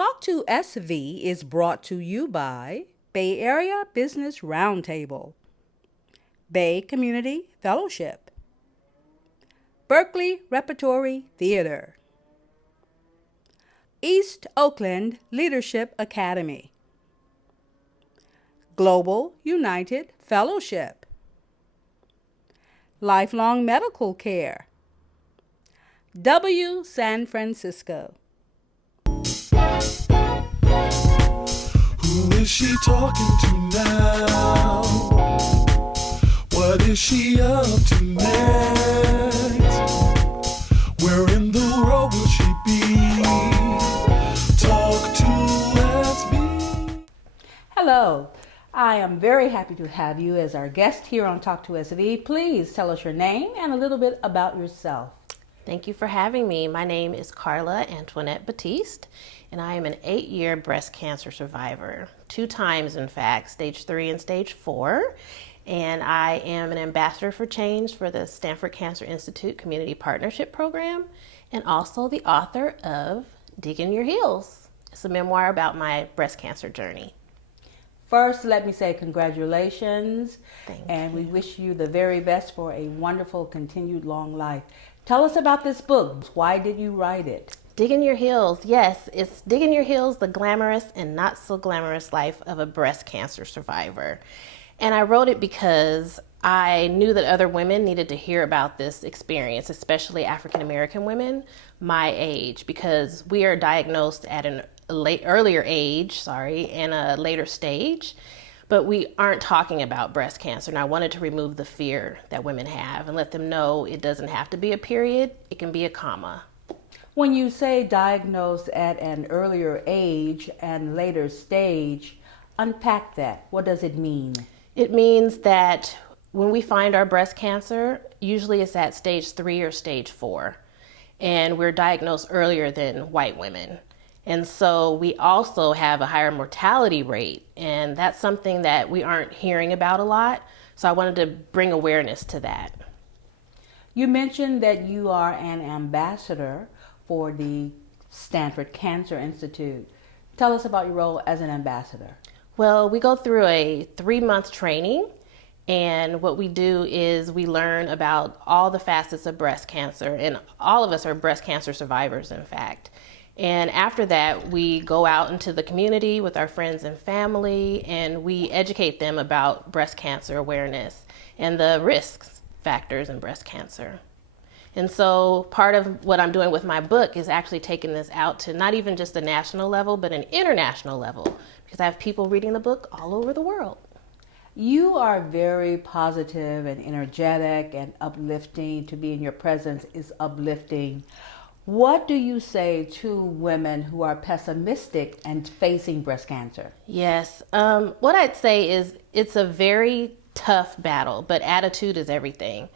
Talk2SV is brought to you by Bay Area Business Roundtable, Bay Community Fellowship, Berkeley Repertory Theater, East Oakland Leadership Academy, Global United Fellowship, Lifelong Medical Care, W San Francisco. Who is she talking to now? What is she up to next? Where in the world will she be? Talk2SV. Hello, I am very happy to have you as our guest here on Talk2SV. Please tell us your name and a little bit about yourself. Thank you for having me. My name is Karla Antoinette Batiste, and I am an 8-year breast cancer survivor, 2 times in fact, stage 3 and stage 4. And I am an ambassador for change for the Stanford Cancer Institute Community Partnership Program, and also the author of Digging Your Heels. It's a memoir about my breast cancer journey. First, let me say congratulations. Thank and you. We wish you the very best for a wonderful, continued long life. Tell us about this book. Why did you write it? Digging Your Heels. Yes, it's Digging Your Heels, the glamorous and not so glamorous life of a breast cancer survivor. And I wrote it because I knew that other women needed to hear about this experience, especially African American women my age, because we are diagnosed at an earlier age, and a later stage, but we aren't talking about breast cancer. And I wanted to remove the fear that women have and let them know it doesn't have to be a period, it can be a comma. When you say diagnosed at an earlier age and later stage, unpack that. What does it mean? It means that when we find our breast cancer, usually it's at stage 3 or stage 4, and we're diagnosed earlier than white women. And so we also have a higher mortality rate, and that's something that we aren't hearing about a lot. So I wanted to bring awareness to that. You mentioned that you are an ambassador for the Stanford Cancer Institute. Tell us about your role as an ambassador. Well, we go through a 3-month training, and what we do is we learn about all the facets of breast cancer, and all of us are breast cancer survivors, in fact. And after that, we go out into the community with our friends and family, and we educate them about breast cancer awareness and the risks factors in breast cancer. And so part of what I'm doing with my book is actually taking this out to not even just a national level, but an international level, because I have people reading the book all over the world. You are very positive and energetic and uplifting. To be in your presence is uplifting. What do you say to women who are pessimistic and facing breast cancer? Yes, what I'd say is it's a very tough battle, but attitude is everything.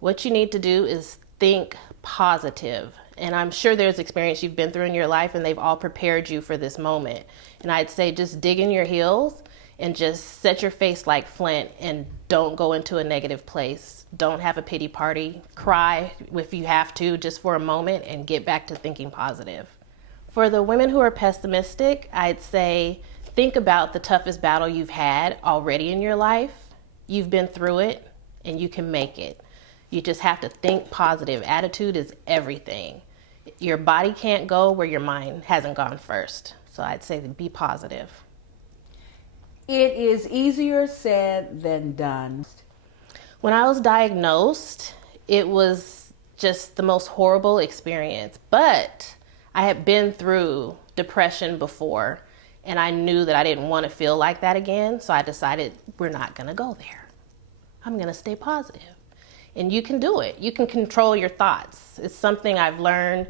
What you need to do is think positive. And I'm sure there's experience you've been through in your life and they've all prepared you for this moment. And I'd say just dig in your heels and just set your face like flint and don't go into a negative place. Don't have a pity party. Cry if you have to, just for a moment, and get back to thinking positive. For the women who are pessimistic, I'd say think about the toughest battle you've had already in your life. You've been through it and you can make it. You just have to think positive. Attitude is everything. Your body can't go where your mind hasn't gone first. So I'd say be positive. It is easier said than done. When I was diagnosed, it was just the most horrible experience. But I had been through depression before, and I knew that I didn't want to feel like that again. So I decided we're not going to go there. I'm going to stay positive. And you can do it. You can control your thoughts. It's something I've learned.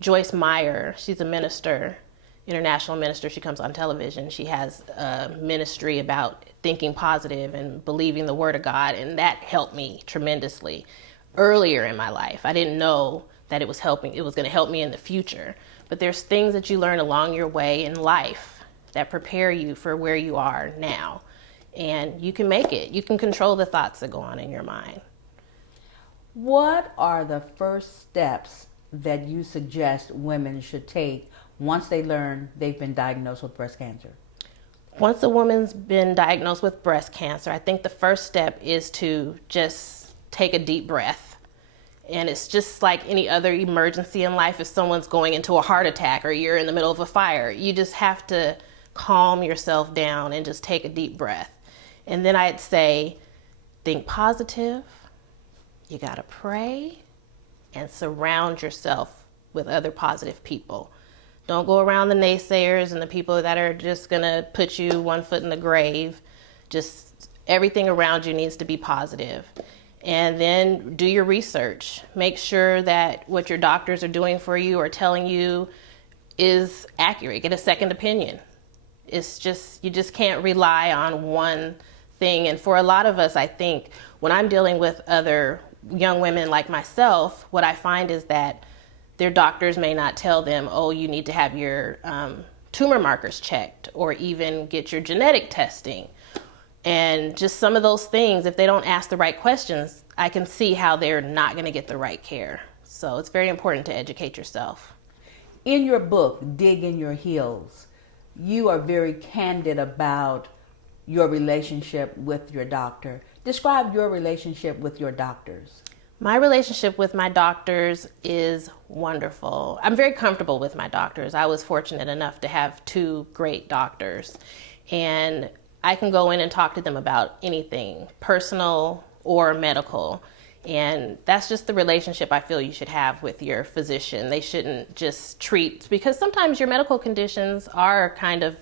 Joyce Meyer, she's a minister, international minister. She comes on television. She has a ministry about thinking positive and believing the word of God. And that helped me tremendously earlier in my life. I didn't know that it was going to help me in the future. But there's things that you learn along your way in life that prepare you for where you are now. And you can make it. You can control the thoughts that go on in your mind. What are the first steps that you suggest women should take once they learn they've been diagnosed with breast cancer? Once a woman's been diagnosed with breast cancer, I think the first step is to just take a deep breath. And it's just like any other emergency in life. If someone's going into a heart attack or you're in the middle of a fire, you just have to calm yourself down and just take a deep breath. And then I'd say, think positive. You gotta pray and surround yourself with other positive people. Don't go around the naysayers and the people that are just gonna put you one foot in the grave. Just everything around you needs to be positive. And then do your research. Make sure that what your doctors are doing for you or telling you is accurate. Get a second opinion. It's just, you just can't rely on one thing. And for a lot of us, I think when I'm dealing with other young women like myself, what I find is that their doctors may not tell them, oh, you need to have your tumor markers checked or even get your genetic testing. And just some of those things, if they don't ask the right questions, I can see how they're not going to get the right care. So it's very important to educate yourself. In your book, Dig in Your Heels, you are very candid about your relationship with your doctor. Describe your relationship with your doctors. My relationship with my doctors is wonderful. I'm very comfortable with my doctors. I was fortunate enough to have 2 great doctors. And I can go in and talk to them about anything, personal or medical. And that's just the relationship I feel you should have with your physician. They shouldn't just treat, because sometimes your medical conditions are kind of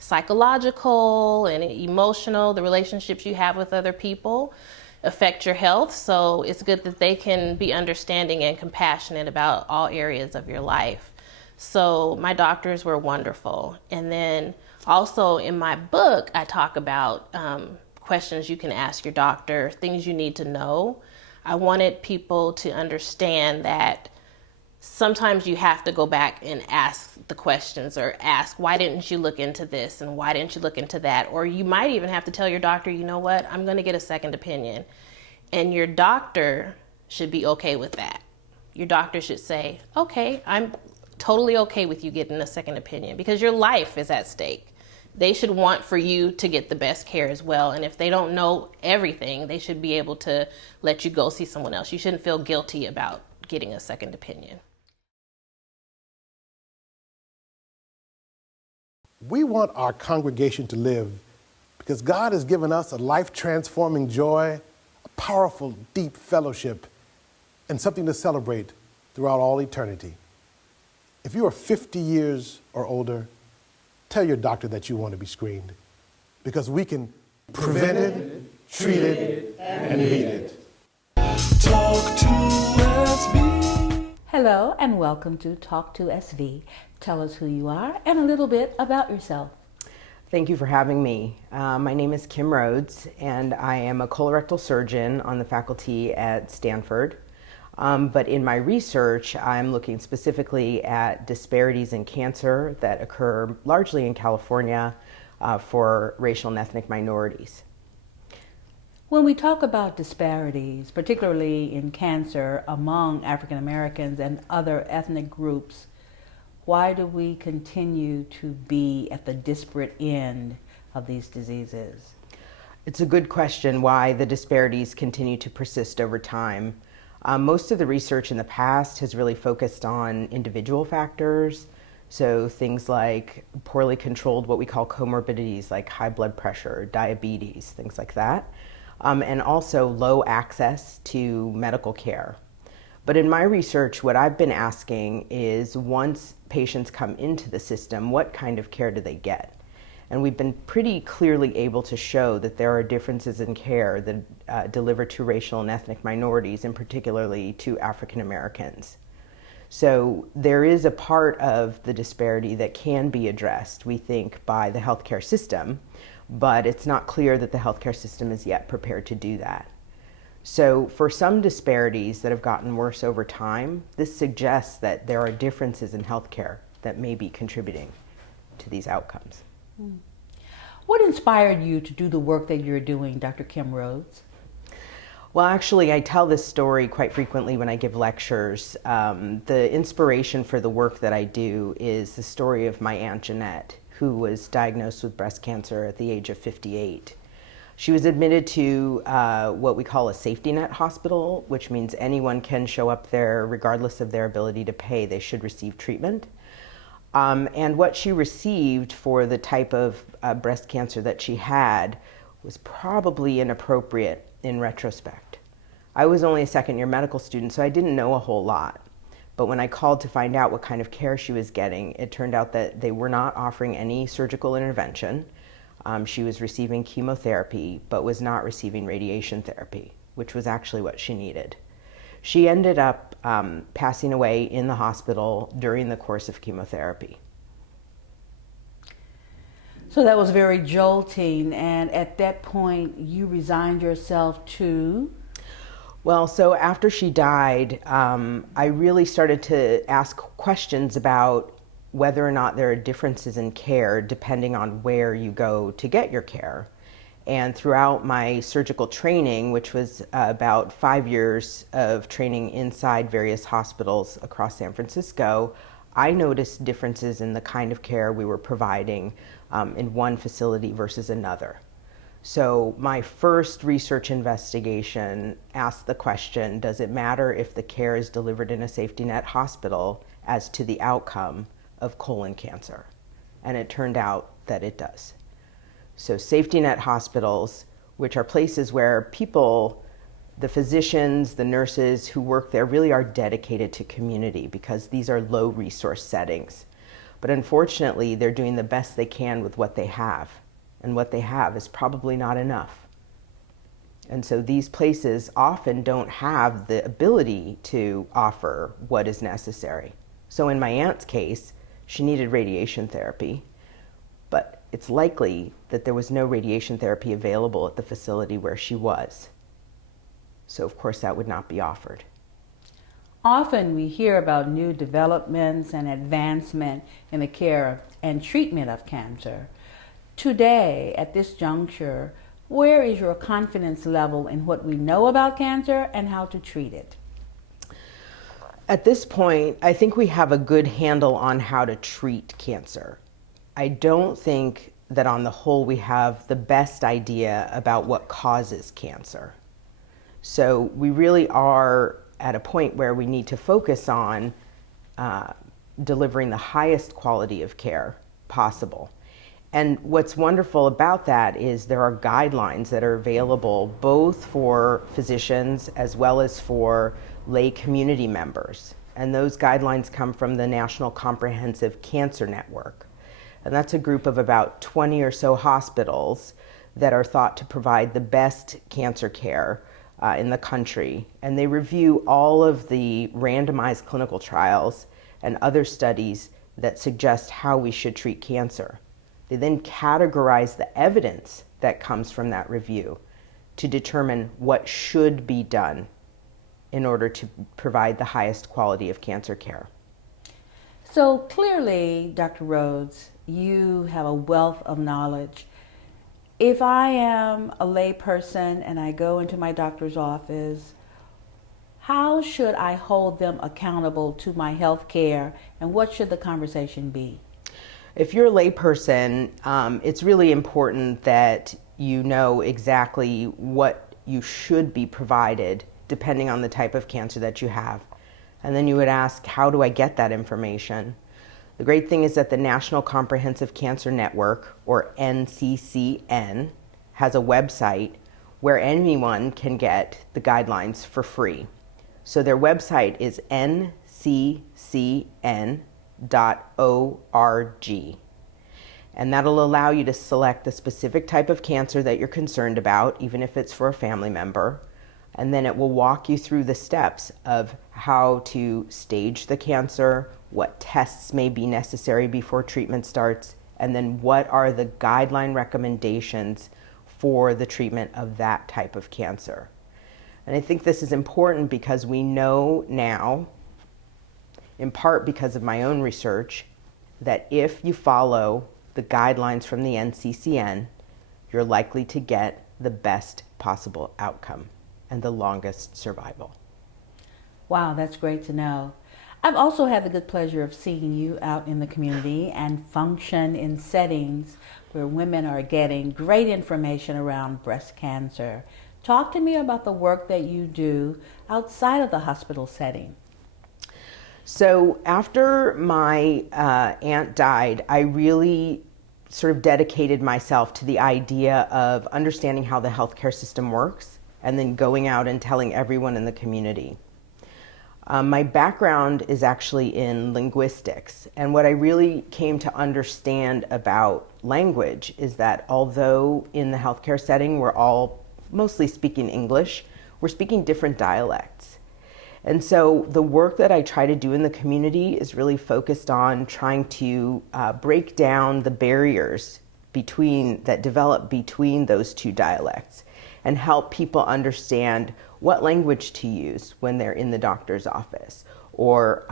psychological and emotional. The relationships you have with other people affect your health. So it's good that they can be understanding and compassionate about all areas of your life. So my doctors were wonderful. And then also in my book, I talk about questions you can ask your doctor, things you need to know. I wanted people to understand that sometimes you have to go back and ask the questions or ask, why didn't you look into this and why didn't you look into that? Or you might even have to tell your doctor, you know what, I'm going to get a second opinion. And your doctor should be okay with that. Your doctor should say, okay, I'm totally okay with you getting a second opinion, because your life is at stake. They should want for you to get the best care as well. And if they don't know everything, they should be able to let you go see someone else. You shouldn't feel guilty about getting a second opinion. We want our congregation to live because God has given us a life-transforming joy, a powerful, deep fellowship, and something to celebrate throughout all eternity. If you are 50 years or older, tell your doctor that you want to be screened, because we can prevent it, treat it, and beat it. Talk2SV. Hello and welcome to Talk2SV. Tell us who you are and a little bit about yourself. Thank you for having me. My name is Kim Rhodes, and I am a colorectal surgeon on the faculty at Stanford. But in my research, I'm looking specifically at disparities in cancer that occur largely in California for racial and ethnic minorities. When we talk about disparities, particularly in cancer among African Americans and other ethnic groups, why do we continue to be at the disparate end of these diseases? It's a good question why the disparities continue to persist over time. Most of the research in the past has really focused on individual factors, so things like poorly controlled, what we call comorbidities, like high blood pressure, diabetes, things like that, and also low access to medical care. But in my research, what I've been asking is, once patients come into the system, what kind of care do they get? And we've been pretty clearly able to show that there are differences in care that delivered to racial and ethnic minorities, and particularly to African Americans. So there is a part of the disparity that can be addressed, we think, by the healthcare system, but it's not clear that the healthcare system is yet prepared to do that. So for some disparities that have gotten worse over time, this suggests that there are differences in healthcare that may be contributing to these outcomes. What inspired you to do the work that you're doing, Dr. Kim Rhodes? Well, actually, I tell this story quite frequently when I give lectures. The inspiration for the work that I do is the story of my Aunt Jeanette, who was diagnosed with breast cancer at the age of 58. She was admitted to what we call a safety net hospital, which means anyone can show up there regardless of their ability to pay. They should receive treatment. And what she received for the type of breast cancer that she had was probably inappropriate in retrospect. I was only a second-year medical student, so I didn't know a whole lot. But when I called to find out what kind of care she was getting, it turned out that they were not offering any surgical intervention. She was receiving chemotherapy, but was not receiving radiation therapy, which was actually what she needed. She ended up passing away in the hospital during the course of chemotherapy. So that was very jolting, and at that point you resigned yourself to? Well, so after she died, I really started to ask questions about whether or not there are differences in care depending on where you go to get your care. And throughout my surgical training, which was about 5 years of training inside various hospitals across San Francisco, I noticed differences in the kind of care we were providing in one facility versus another. So my first research investigation asked the question, does it matter if the care is delivered in a safety net hospital as to the outcome of colon cancer? And it turned out that it does. So safety net hospitals, which are places where people, the physicians, the nurses who work there really are dedicated to community because these are low resource settings. But unfortunately, they're doing the best they can with what they have. And what they have is probably not enough. And so these places often don't have the ability to offer what is necessary. So in my aunt's case, she needed radiation therapy, but it's likely that there was no radiation therapy available at the facility where she was. So of course that would not be offered. Often we hear about new developments and advancement in the care and treatment of cancer. Today, at this juncture, where is your confidence level in what we know about cancer and how to treat it? At this point, I think we have a good handle on how to treat cancer. I don't think that on the whole we have the best idea about what causes cancer. So we really are at a point where we need to focus on delivering the highest quality of care possible. And what's wonderful about that is there are guidelines that are available both for physicians as well as for lay community members. And those guidelines come from the National Comprehensive Cancer Network. And that's a group of about 20 or so hospitals that are thought to provide the best cancer care in the country. And they review all of the randomized clinical trials and other studies that suggest how we should treat cancer. They then categorize the evidence that comes from that review to determine what should be done in order to provide the highest quality of cancer care. So clearly, Dr. Rhodes, you have a wealth of knowledge. If I am a lay person and I go into my doctor's office, how should I hold them accountable to my health care, and what should the conversation be? If you're a lay person, it's really important that you know exactly what you should be provided depending on the type of cancer that you have. And then you would ask, how do I get that information? The great thing is that the National Comprehensive Cancer Network, or NCCN, has a website where anyone can get the guidelines for free. So their website is nccn.org. And that'll allow you to select the specific type of cancer that you're concerned about, even if it's for a family member. And then it will walk you through the steps of how to stage the cancer, what tests may be necessary before treatment starts, and then what are the guideline recommendations for the treatment of that type of cancer. And I think this is important because we know now, in part because of my own research, that if you follow the guidelines from the NCCN, you're likely to get the best possible outcome. and the longest survival. Wow, that's great to know. I've also had the good pleasure of seeing you out in the community and function in settings where women are getting great information around breast cancer. Talk to me about the work that you do outside of the hospital setting. So after my aunt died, I really sort of dedicated myself to the idea of understanding how the healthcare system works and then going out and telling everyone in the community. My background is actually in linguistics, and what I really came to understand about language is that although in the healthcare setting we're all mostly speaking English, we're speaking different dialects. And so the work that I try to do in the community is really focused on trying to break down the barriers that develop between those two dialects and help people understand what language to use when they're in the doctor's office, or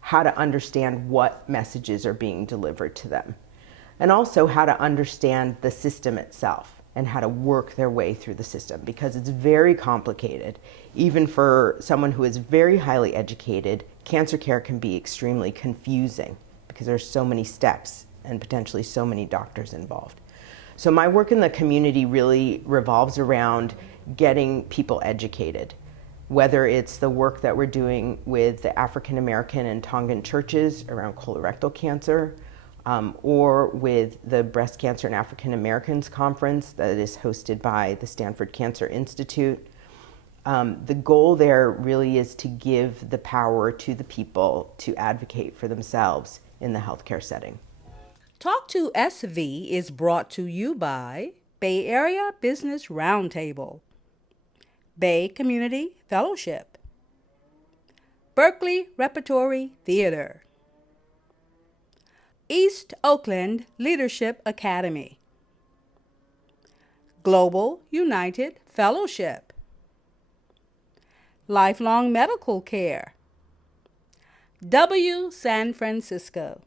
how to understand what messages are being delivered to them, and also how to understand the system itself and how to work their way through the system, because it's very complicated. Even for someone who is very highly educated, cancer care can be extremely confusing because there's so many steps and potentially so many doctors involved. So my work in the community really revolves around getting people educated, whether it's the work that we're doing with the African American and Tongan churches around colorectal cancer, or with the Breast Cancer in African Americans conference that is hosted by the Stanford Cancer Institute. The goal there really is to give the power to the people to advocate for themselves in the healthcare setting. Talk2SV is brought to you by Bay Area Business Roundtable, Bay Community Fellowship, Berkeley Repertory Theater, East Oakland Leadership Academy, Global United Fellowship, Lifelong Medical Care, W San Francisco.